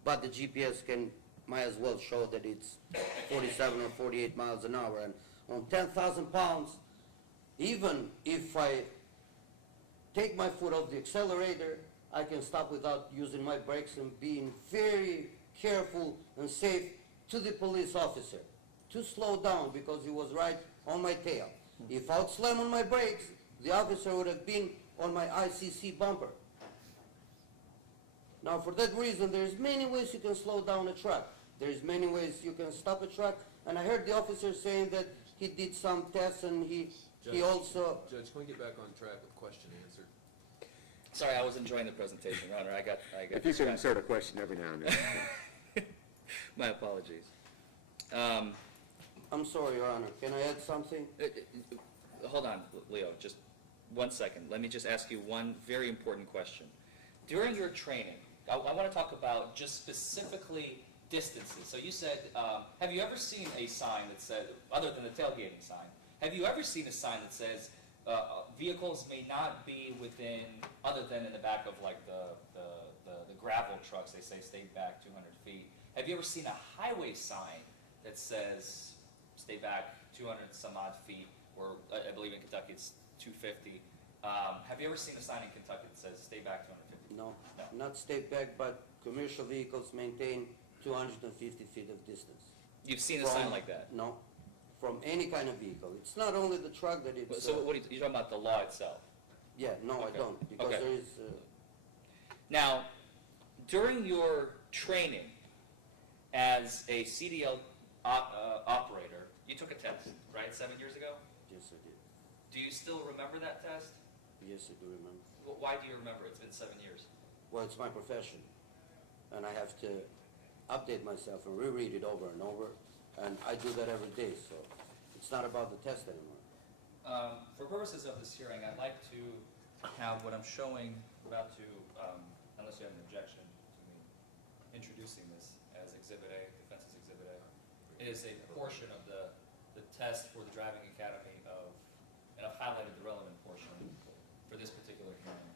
but the GPS might as well show that it's 47 or 48 miles an hour. And on 10,000 pounds, even if I take my foot off the accelerator, I can stop without using my brakes and being very careful and safe to the police officer to slow down because he was right on my tail. If I would slam on my brakes, the officer would have been on my ICC bumper. Now, for that reason, there's many ways you can slow down a truck. There's many ways you can stop a truck. And I heard the officer saying that he did some tests and he also... Judge, can we get back on track with question answer? Sorry, I was enjoying the presentation, Your Honor. I got If you could distracted. insert a question every now and then. My apologies. I'm sorry, Your Honor. Can I add something? Hold on, Leo, just 1 second. Let me just ask you one very important question. During your training, I want to talk about just specifically distances. So you said, have you ever seen a sign that said, other than the tailgating sign, have you ever seen a sign that says vehicles may not be within, other than in the back of like the gravel trucks, they say stay back 200 feet. Have you ever seen a highway sign that says stay back 200 some odd feet, or I believe in Kentucky it's 250. Have you ever seen a sign in Kentucky that says stay back 250? No, No. not stay back, but commercial vehicles maintain 250 feet of distance. You've seen a sign like that? No, from any kind of vehicle. It's not only the truck that it's... So what are you talking about, the law itself? Yeah, no, Okay. I don't, because Okay. there is... Now, during your training as a CDL operator, you took a test, right, 7 years ago? Yes, I did. Do you still remember that test? Yes, I do remember. Why do you remember? It's been 7 years. Well, it's my profession, and I have to update myself and reread it over and over, and I do that every day, so it's not about the test anymore. For purposes of this hearing, I'd like to have what I'm showing, about to, unless you have an objection to me introducing this as Exhibit A, Defense's Exhibit A. It is a portion of the test for the driving academy of, and I've highlighted the relevant portion for this particular hearing,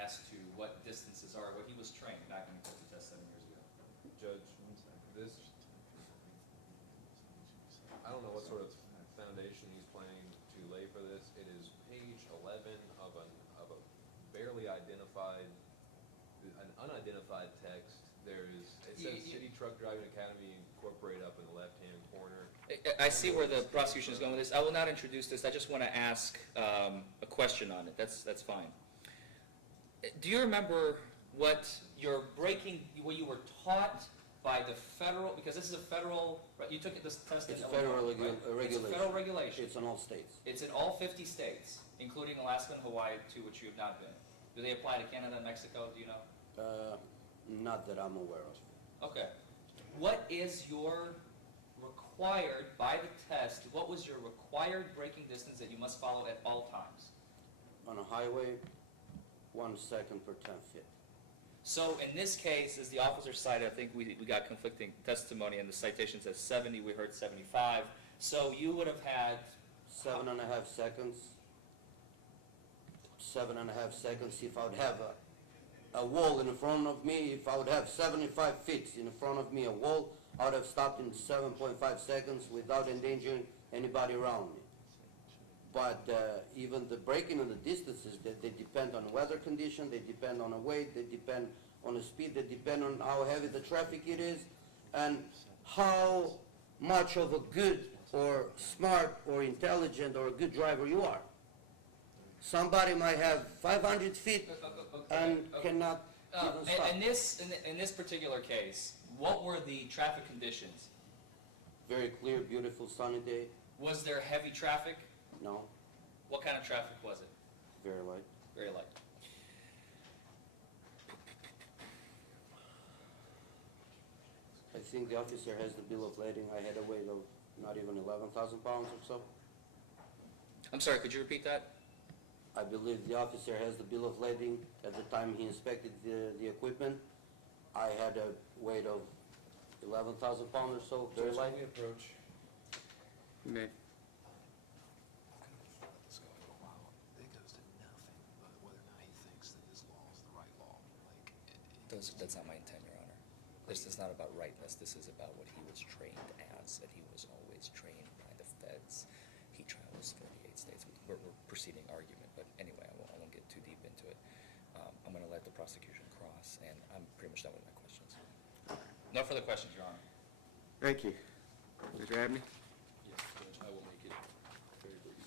as to what distances are, what he was trained back when he took the test 7 years ago. Judge, this, an unidentified text. It says City Truck Driving Academy Incorporated up in the left-hand corner. I see where the prosecution is going with this. I will not introduce this. I just want to ask a question on it. That's fine. Do you remember what you were taught by the federal, because this is a federal, right, you took this test in It's a Illinois, federal right? regulation. It's a federal regulation. It's in all states. It's in all 50 states, including Alaska and Hawaii, to which you have not been. Do they apply to Canada and Mexico? Do you know? Not that I'm aware of. Okay. What is your required, by the test, what was your required braking distance that you must follow at all times? On a highway, 1 second per 10 feet. So in this case, as the officer cited, I think we got conflicting testimony, and the citation says 70, we heard 75. So you would have had... 7.5 seconds. 7.5 seconds if I would have a wall in front of me. If I would have 75 feet in front of me, a wall, I would have stopped in 7.5 seconds without endangering anybody around me. But even the braking and the distances, they depend on weather condition, they depend on the weight, they depend on the speed, they depend on how heavy the traffic it is, and how much of a good or smart or intelligent or a good driver you are. Somebody might have 500 feet and cannot even stop. In this particular case, what were the traffic conditions? Very clear, beautiful, sunny day. Was there heavy traffic? No, What kind of traffic was it? very light. Very light. I think the officer has the bill of lading. I had a weight of not even 11,000 pounds or so. I'm sorry, could you repeat that? I believe the officer has the bill of lading. At the time he inspected the equipment, I had a weight of 11,000 pounds or so, very Judge, light. can we approach? You may. This go for a while. It goes to nothing but whether or not he thinks that his law is the right law. That's not my intent, Your Honor. This is not about rightness. This is about what he was trained as, that he was always trained by the feds. He travels 48 states. We're proceeding argument, but anyway, I won't get too deep into it. I'm going to let the prosecution cross, and I'm pretty much done with my questions. No further questions, Your Honor. Thank you. Mr. Abney? Yes, Judge, I will make it very brief.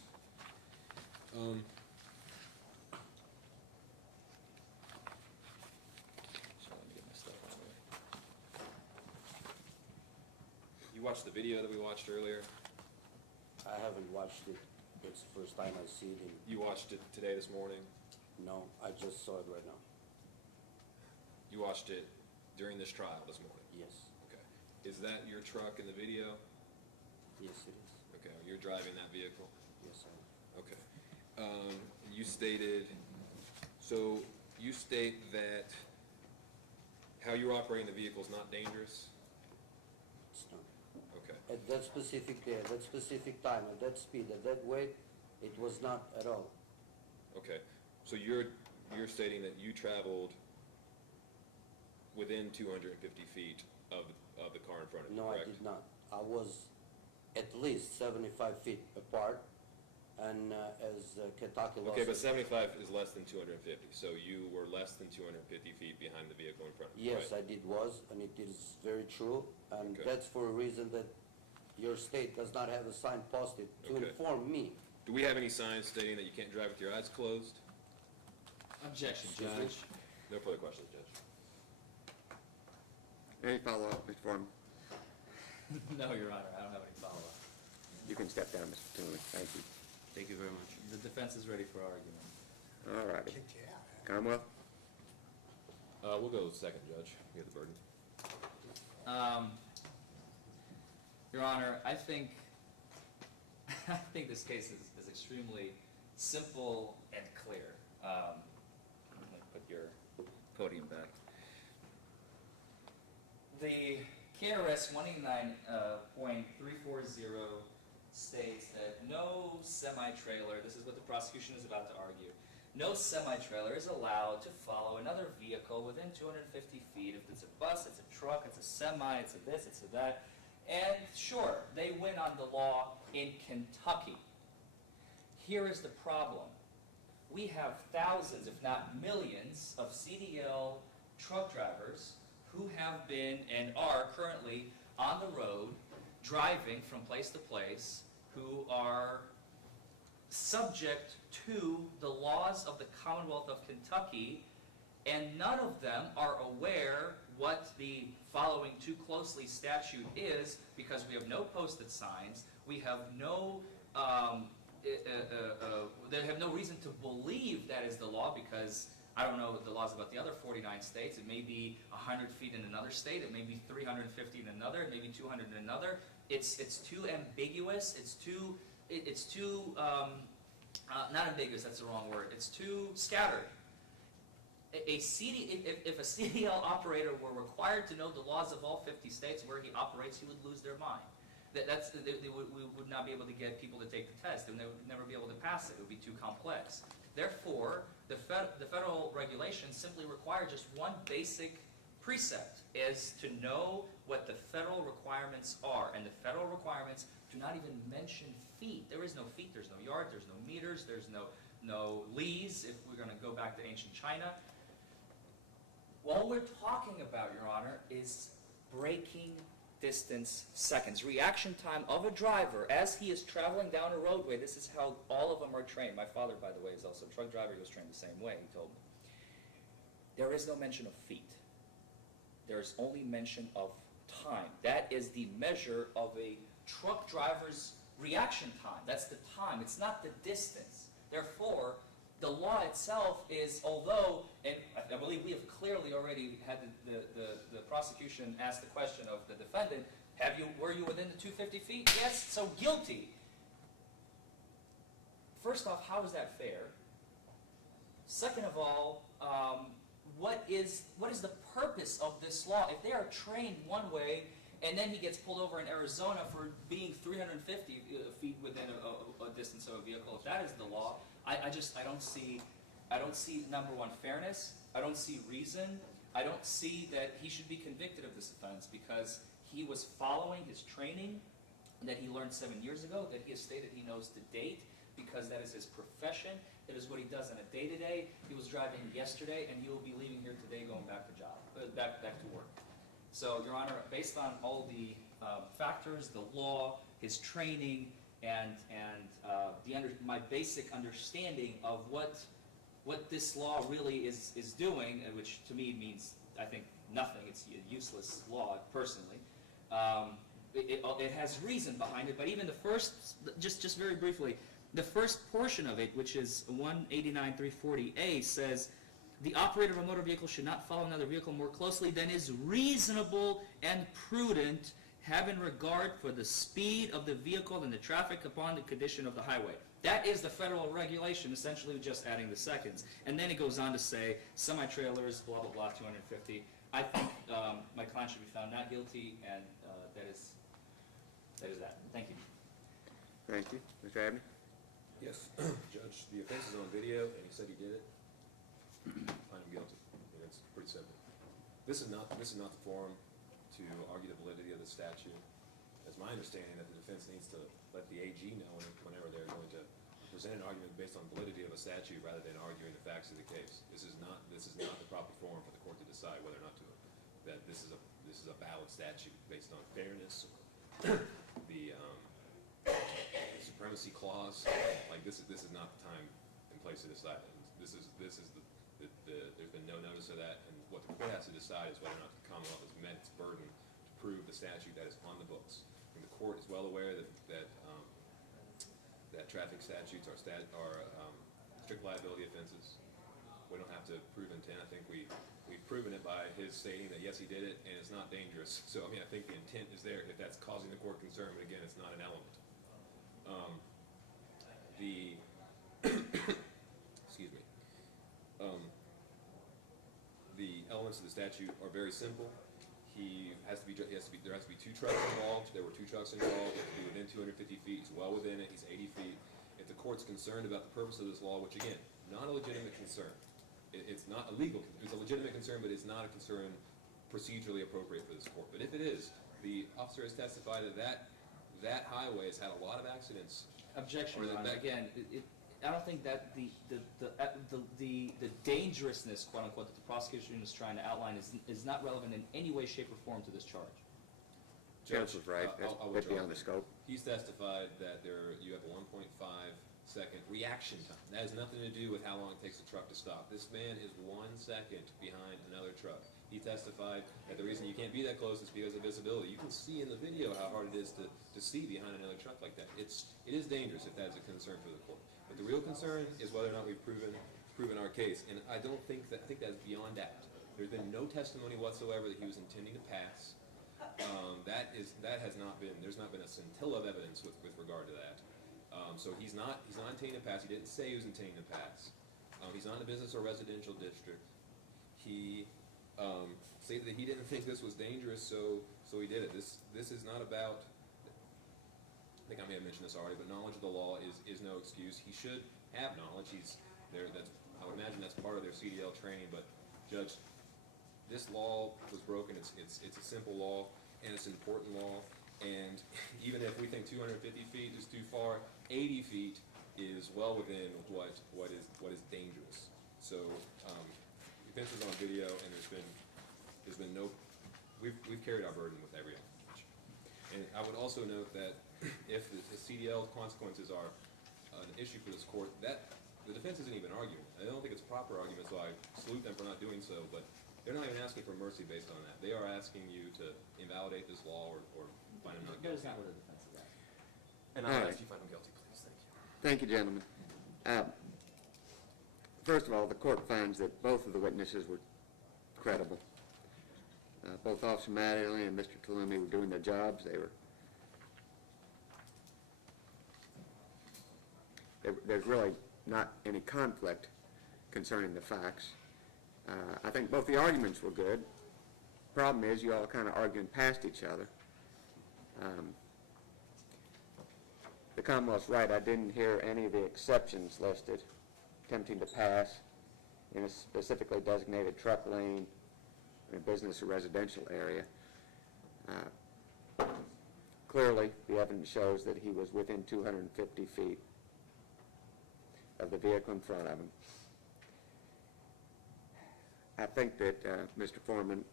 So let me get my stuff out of the way. You watched the video that we watched earlier? I haven't watched it. It's the first time I see it. You watched it today, this morning? No, I just saw it right now. You watched it during this trial this morning? Yes, Okay. Is that your truck in the video? yes it is. Okay, you're driving that vehicle? Yes, I am. Okay. You stated, so you state that how you're operating the vehicle is not dangerous? It's not. Okay. At that specific day, at that specific time, at that speed, at that weight, it was not at all. Okay. So you're stating that you traveled within 250 feet of the car in front of you, No, I correct? did not. I was at least 75 feet apart, and as Kentucky law Okay, but says, 75 is less than 250, so you were less than 250 feet behind the vehicle in front of you, yes, right? I did and it is very true, and Okay. that's for a reason that your state does not have a sign posted to Okay. inform me. Do we have any signs stating that you can't drive with your eyes closed? Objection, Excuse me? Judge. No further questions, Judge. Any follow-up, Mr. Forman? No, Your Honor, I don't have any follow-up. You can step down, Mr. Tooley. Thank you. Thank you very much. The defense is ready for argument. All righty. Kicked you out. Commonwealth? We'll go with second, Judge. You have the burden. Your Honor, I think this case is extremely simple and clear. I'm gonna put your podium back. The KRS 189.340 states that no semi-trailer, this is what the prosecution is about to argue, no semi-trailer is allowed to follow another vehicle within 250 feet. If it's a bus, it's a truck, it's a semi, it's a this, it's a that. And sure, they win on the law in Kentucky. Here is the problem. we have thousands, if not millions, of CDL truck drivers who have been and are currently on the road driving from place to place, who are subject to the laws of the Commonwealth of Kentucky, and none of them are aware what the following too closely statute is, because we have no posted signs, we have no, they have no reason to believe that is the law, because I don't know the laws about the other 49 states. It may be 100 feet in another state, it may be 350 in another, it may be 200 in another. It's too ambiguous, it's too, not ambiguous, that's the wrong word, it's too scattered. If a CDL operator were required to know the laws of all 50 states where he operates, he would lose their mind. We would not be able to get people to take the test, and they would never be able to pass it. It would be too complex. Therefore, the federal regulations simply require just one basic precept, is to know what the federal requirements are. And the federal requirements do not even mention feet. There is no feet, there's no yard, there's no meters, there's no lees, if we're going to go back to ancient China. All we're talking about, Your Honor, is braking distance seconds. Reaction time of a driver as he is traveling down a roadway. This is how all of them are trained. My father, by the way, is also a truck driver. He was trained the same way, he told me. There is no mention of feet. There is only mention of time. That is the measure of a truck driver's reaction time. That's the time. It's not the distance. Therefore, the law itself is, although, and I believe we have clearly already had the prosecution ask the question of the defendant, were you within the 250 feet? Yes, so guilty. First off, how is that fair? Second of all, what is the purpose of this law? If they are trained one way, and then he gets pulled over in Arizona for being 350 feet within a distance of a vehicle, if that is the law, I don't see number one, fairness. I don't see reason. I don't see that he should be convicted of this offense, because he was following his training that he learned 7 years ago, that he has stated he knows to date, because that is his profession. It is what he does on a day-to-day. He was driving yesterday, and he will be leaving here today, going back to work. So, Your Honor, based on all the factors, the law, his training, and my basic understanding of what this law really is doing, which to me means, I think, nothing. It's a useless law, personally. It has reason behind it, but even the first, just very briefly, the first portion of it, which is 189.340A, says, the operator of a motor vehicle should not follow another vehicle more closely than is reasonable and prudent, having regard for the speed of the vehicle and the traffic upon the condition of the highway. That is the federal regulation, essentially just adding the seconds. And then it goes on to say, semi-trailers, blah, blah, blah, 250. I think my client should be found not guilty, and that is that. Thank you. Thank you. Mr. Abney? Yes, Judge, the offense is on video, and he said he did it. Find him guilty. I mean, it's pretty simple. This is not the forum to argue the validity of the statute. It's my understanding that the defense needs to let the AG know whenever they're going to present an argument based on validity of a statute rather than arguing the facts of the case. This is not the proper forum for the court to decide whether or not that this is a valid statute based on fairness, the supremacy clause. Like this is not the time and place to decide. There's been no notice of that, and what the court has to decide is whether or not the Commonwealth has met its burden to prove the statute that is on the books. And the court is well aware that traffic statutes are strict liability offenses. We don't have to prove intent. I think we've proven it by his stating that yes, he did it, and it's not dangerous. So I mean, I think the intent is there if that's causing the court concern. But again, it's not an element. Excuse me. The elements of the statute are very simple. There has to be 2 trucks involved. There were 2 trucks involved. It has to be within 250 feet. He's well within it. He's 80 feet. If the court's concerned about the purpose of this law, which again, not a legitimate concern. It's not a legal. It's a legitimate concern, but it's not a concern procedurally appropriate for this court. But if it is, the officer has testified that highway has had a lot of accidents. Objection, Your Honor. Again, that the dangerousness, quote unquote, that the prosecution is trying to outline is not relevant in any way, shape, or form to this charge. Counsel's right, that's I'll a bit withdraw beyond the that. scope. He's testified that you have a 1.5 second reaction time. That has nothing to do with how long it takes the truck to stop. This man is 1 second behind another truck. He testified that the reason you can't be that close is because of visibility. You can see in the video how hard it is to see behind another truck like that. It is dangerous if that's a concern for the court. But the real concern is whether or not we've proven our case. And I think that's beyond doubt. There's been no testimony whatsoever that he was intending to pass. There's not been a scintilla of evidence with regard to that. So he's not intending to pass. He didn't say he was intending to pass. He's not in a business or residential district. He stated that he didn't think this was dangerous, so he did it. This is not about, I think I may have mentioned this already, but knowledge of the law is no excuse. He should have knowledge. I would imagine that's part of their CDL training, but Judge, this law was broken. It's a simple law, and it's an important law. And even if we think 250 feet is too far, 80 feet is well within what is dangerous. So this is on video, and there's been no. We've carried our burden with every element. And I would also note that if the CDL consequences are an issue for this court, that the defense isn't even arguing. I don't think it's a proper argument, so I salute them for not doing so. But they're not even asking for mercy based on that. They are asking you to invalidate this law or find him not That is guilty. not what the defense is asking. And All I'll right. ask you if I'm guilty, please. Thank you. Thank you, gentlemen. First of all, the court finds that both of the witnesses were credible. Both Officer Mattingly and Mr. Talumi were doing their jobs. There's really not any conflict concerning the facts. I think both the arguments were good. Problem is, you all are kind of arguing past each other. The Commonwealth's right. I didn't hear any of the exceptions listed attempting to pass in a specifically designated truck lane in a business or residential area. Clearly, the evidence shows that he was within 250 feet of the vehicle in front of him. I think that, Mr. Forman,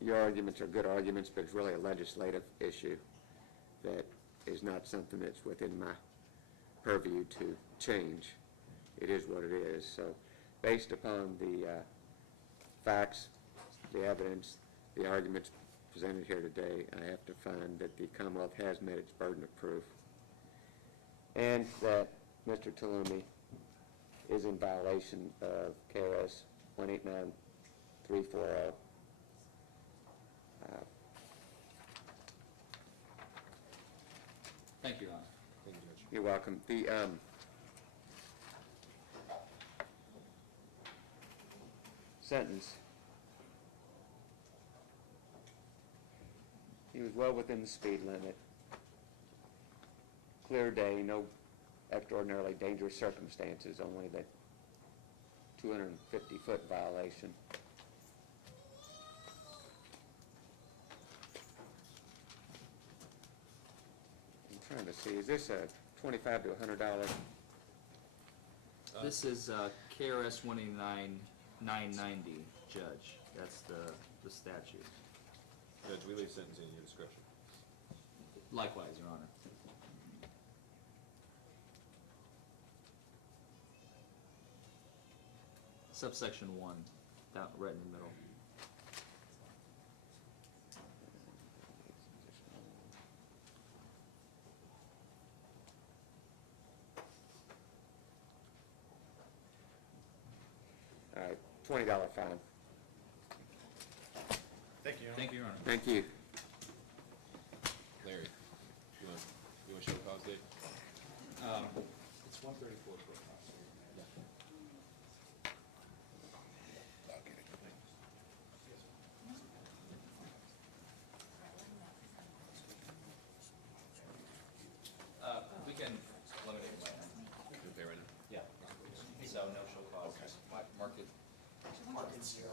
your arguments are good arguments, but it's really a legislative issue that is not something that's within my purview to change. It is what it is. So based upon the facts, the evidence, the arguments presented here today, I have to find that the Commonwealth has met its burden of proof and that Mr. Talumi is in violation of KRS 189340. Thank you, Your Honor. Thank you, Judge. You're welcome. The sentence, he was well within the speed limit. Clear day, no extraordinarily dangerous circumstances, only that 250-foot violation. I'm trying to see, is this a $25 to $100? This is KRS 189-990, Judge. That's the statute. Judge, we leave sentencing in your discretion. Likewise, Your Honor. Subsection 1, down right in the middle. All right, $20 fine. Thank you, Your Honor. Thank you, Your Honor. Thank you. Larry, you want to show cause date? It's 134 for a copy. We can eliminate it right now. You okay right now? Yeah. So no show cause. Mark it. Mark it 0.